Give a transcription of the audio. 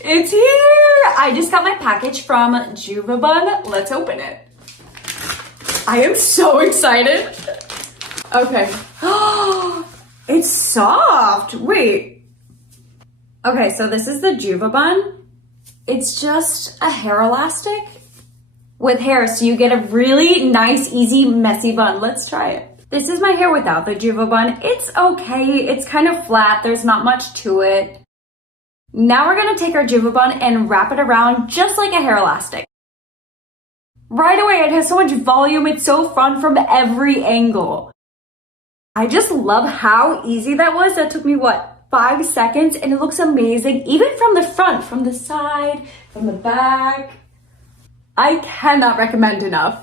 It's here! I just got my package from JuvaBun. Let's open it. I am so excited. Okay. It's soft. Wait. Okay, so this is the JuvaBun. It's just a hair elastic with hair, so you get a really nice, easy, messy bun. Let's try it. This is my hair without the JuvaBun. It's okay. It's kind of flat. There's not much to it. Now we're gonna take our JuvaBun and wrap it around just like a hair elastic. Right away, it has so much volume. It's so fun from every angle. I just love how easy that was. That took me, what, 5 seconds? And it looks amazing, even from the front, from the side, from the back. I cannot recommend enough.